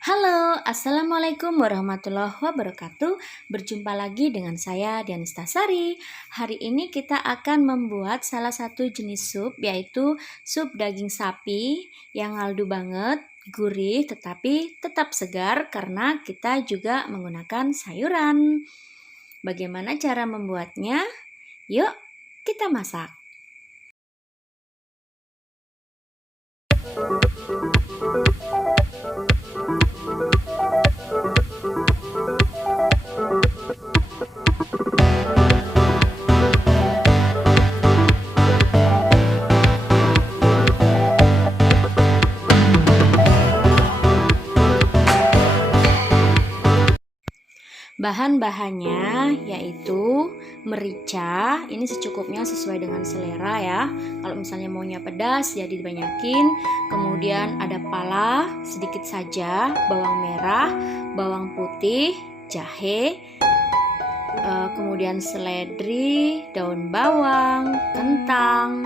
Halo, Assalamualaikum warahmatullahi wabarakatuh. Berjumpa lagi dengan saya Dianista Sari. Hari ini kita akan membuat salah satu jenis sup, yaitu sup daging sapi yang ngaldu banget, gurih tetapi tetap segar karena kita juga menggunakan sayuran. Bagaimana cara membuatnya? Yuk, kita masak. Bahan-bahannya yaitu merica, ini secukupnya sesuai dengan selera ya. Kalau misalnya maunya pedas jadi dibanyakin. Kemudian ada pala sedikit saja, bawang merah, bawang putih, jahe, kemudian seledri, daun bawang, kentang,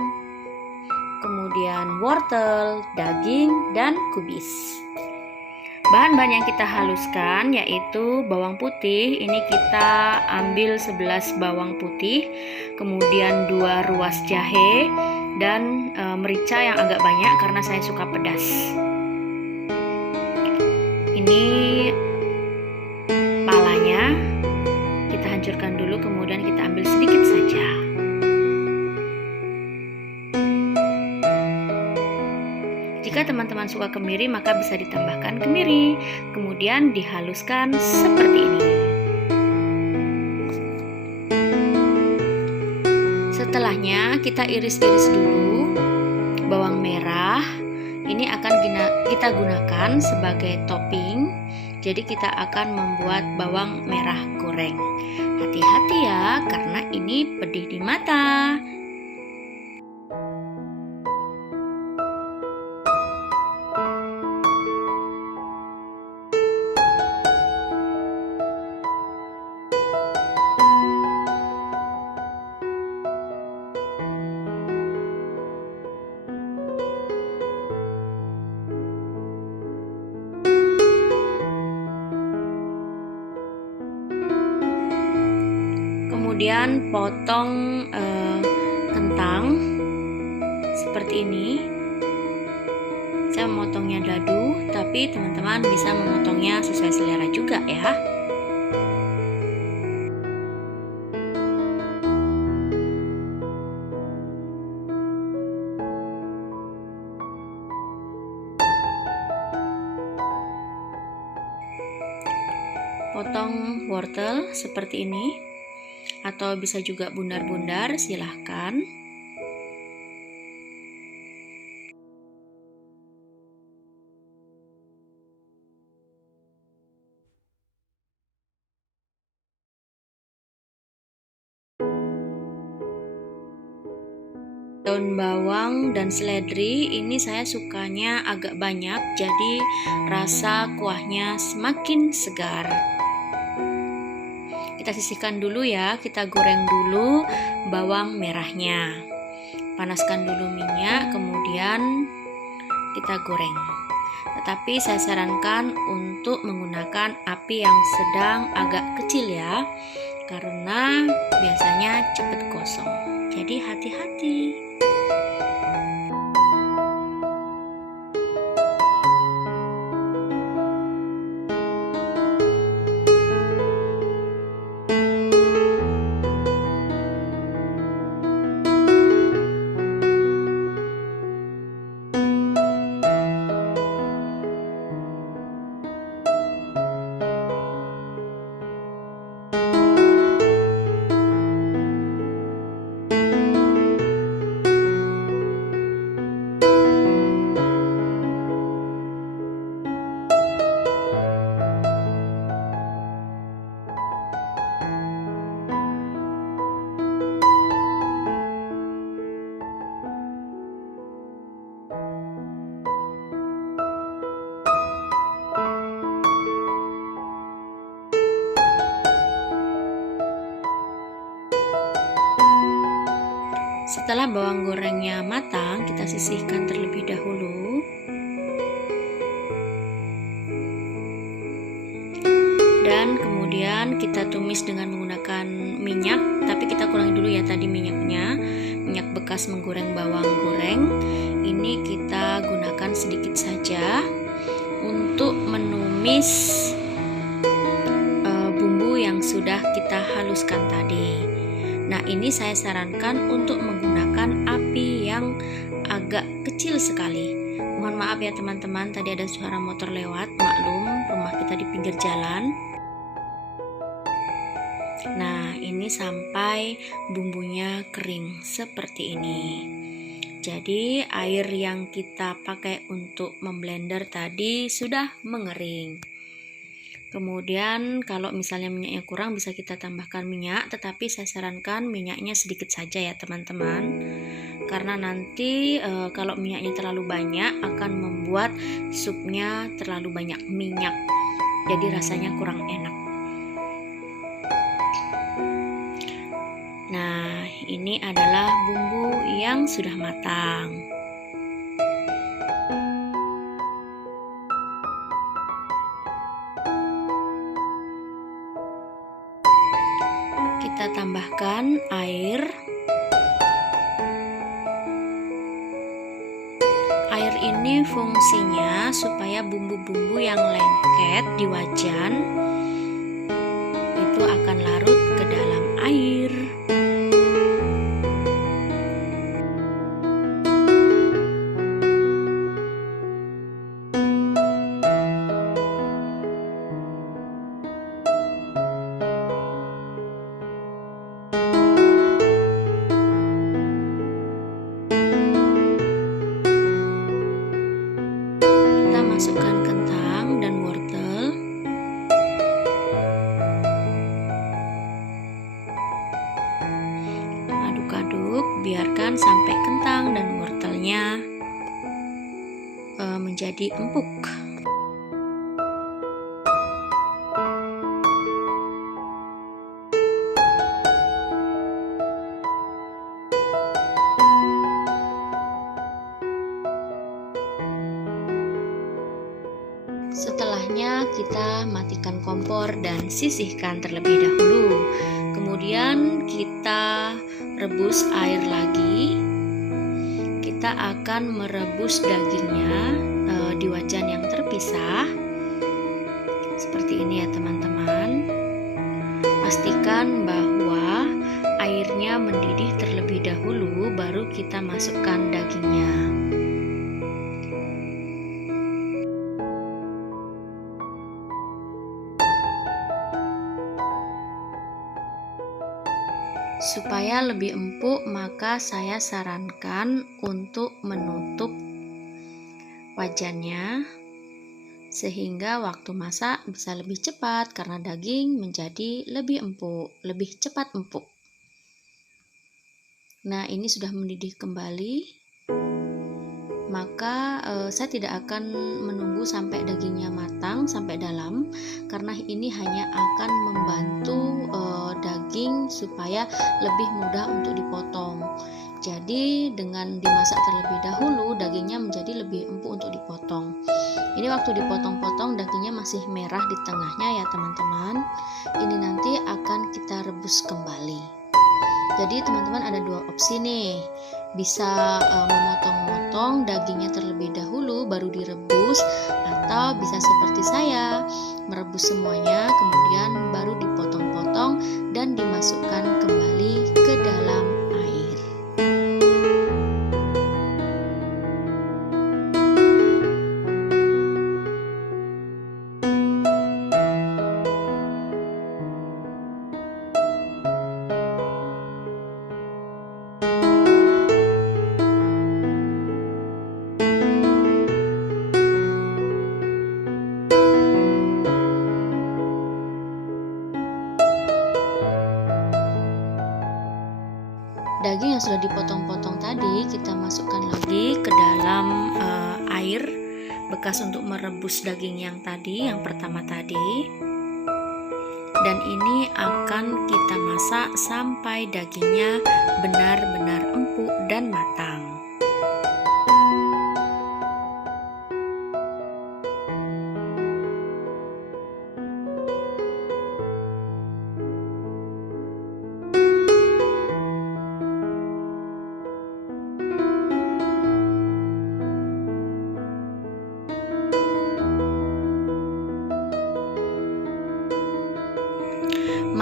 kemudian wortel, daging, dan kubis. Bahan-bahan yang kita haluskan yaitu bawang putih, ini kita ambil 11 bawang putih, kemudian 2 ruas jahe, dan merica yang agak banyak karena saya suka pedas. Ini palanya, kita hancurkan dulu, kemudian kita ambil sedikit saja. Jika teman-teman suka kemiri, maka bisa ditambahkan kemiri. Kemudian dihaluskan seperti ini. Setelahnya kita iris-iris dulu bawang merah. Ini akan kita gunakan sebagai topping. Jadi kita akan membuat bawang merah goreng. Hati-hati ya, karena ini pedih di mata. Kemudian potong kentang seperti ini. Saya memotongnya dadu, tapi teman-teman bisa memotongnya sesuai selera juga ya. Potong wortel seperti ini, atau bisa juga bundar-bundar, silahkan. Daun bawang dan seledri ini saya sukanya agak banyak, jadi rasa kuahnya semakin segar. Kita sisihkan dulu ya, kita goreng dulu bawang merahnya. Panaskan dulu minyak, kemudian kita goreng. Tetapi saya sarankan untuk menggunakan api yang sedang agak kecil ya, karena biasanya cepat gosong. Jadi hati-hati. Setelah bawang gorengnya matang, kita sisihkan terlebih dahulu. Kemudian kita tumis dengan menggunakan minyak, tapi kita kurangi dulu ya tadi minyaknya, minyak bekas menggoreng bawang goreng. Ini kita gunakan sedikit saja untuk menumis bumbu yang sudah kita haluskan tadi. Nah, ini saya sarankan untuk menggunakan api yang agak kecil sekali. Mohon maaf ya teman-teman, tadi ada suara motor lewat, maklum rumah kita di pinggir jalan. Nah, ini sampai bumbunya kering seperti ini. Jadi air yang kita pakai untuk memblender tadi sudah mengering. Kemudian kalau misalnya minyaknya kurang bisa kita tambahkan minyak, tetapi saya sarankan minyaknya sedikit saja ya teman-teman. Karena nanti kalau minyaknya terlalu banyak akan membuat supnya terlalu banyak minyak. Jadi rasanya kurang enak. Nah, ini adalah bumbu yang sudah matang. Kita tambahkan air. Air ini fungsinya supaya bumbu-bumbu yang lengket di wajan itu akan larut ke dalam air. Masukkan kentang dan wortel. Aduk-aduk, biarkan sampai kentang dan wortelnya menjadi empuk. Setelahnya kita matikan kompor dan sisihkan terlebih dahulu. Kemudian kita rebus air lagi. Kita akan merebus dagingnya di wajan yang terpisah. Seperti ini ya teman-teman. Pastikan bahwa airnya mendidih terlebih dahulu, baru kita masukkan dagingnya. Supaya lebih empuk, maka saya sarankan untuk menutup wajannya sehingga waktu masak bisa lebih cepat karena daging menjadi lebih empuk, lebih cepat empuk. Nah, ini sudah mendidih kembali. Maka saya tidak akan menunggu sampai dagingnya matang sampai dalam, karena ini hanya akan membantu daging supaya lebih mudah untuk dipotong. Jadi dengan dimasak terlebih dahulu, dagingnya menjadi lebih empuk untuk dipotong. Ini waktu dipotong-potong dagingnya masih merah di tengahnya ya teman-teman. Ini nanti akan kita rebus kembali. Jadi teman-teman ada dua opsi nih, bisa memotong-motong dagingnya terlebih dahulu baru direbus, atau bisa seperti saya merebus semuanya kemudian baru dipotong-potong dan dimasukkan kembali ke dalam air. Daging yang sudah dipotong-potong tadi kita masukkan lagi ke dalam air bekas untuk merebus daging yang tadi, yang pertama tadi. Dan ini akan kita masak sampai dagingnya benar-benar empuk dan matang.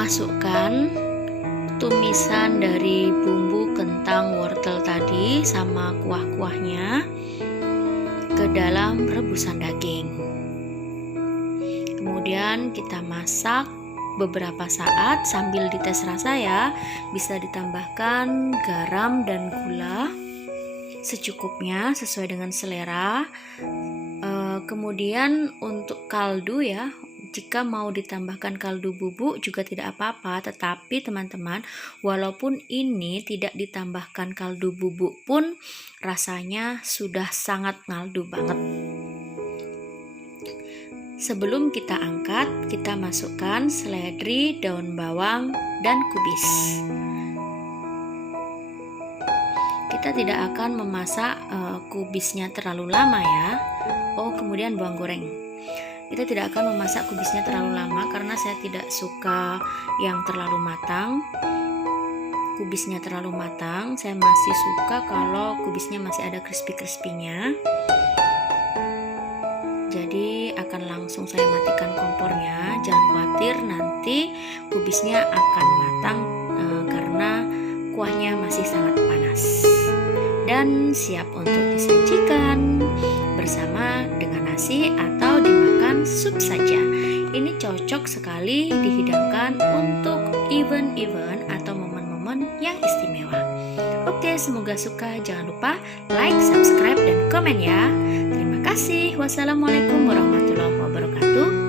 masukkan tumisan dari bumbu kentang wortel tadi sama kuah-kuahnya ke dalam rebusan daging. Kemudian kita masak beberapa saat sambil dites rasa ya. Bisa ditambahkan garam dan gula secukupnya sesuai dengan selera. Kemudian untuk kaldu ya, jika mau ditambahkan kaldu bubuk juga tidak apa-apa, tetapi teman-teman, walaupun ini tidak ditambahkan kaldu bubuk pun rasanya sudah sangat ngaldu banget. Sebelum kita angkat, kita masukkan seledri, daun bawang, dan kubis. Kita tidak akan memasak kubisnya terlalu lama ya. Kemudian bawang goreng. Kita tidak akan memasak kubisnya terlalu lama karena saya tidak suka yang terlalu matang. Kubisnya terlalu matang, saya masih suka kalau kubisnya masih ada crispy-crispy-nya. Jadi akan langsung saya matikan kompornya. Jangan khawatir, nanti kubisnya akan matang karena kuahnya masih sangat panas. Dan siap untuk disajikan bersama dengan nasi atau dimakan sup saja. Ini cocok sekali dihidangkan untuk event-event atau momen-momen yang istimewa. Oke, semoga suka. Jangan lupa like, subscribe, dan komen ya. Terima kasih. Wassalamualaikum warahmatullahi wabarakatuh.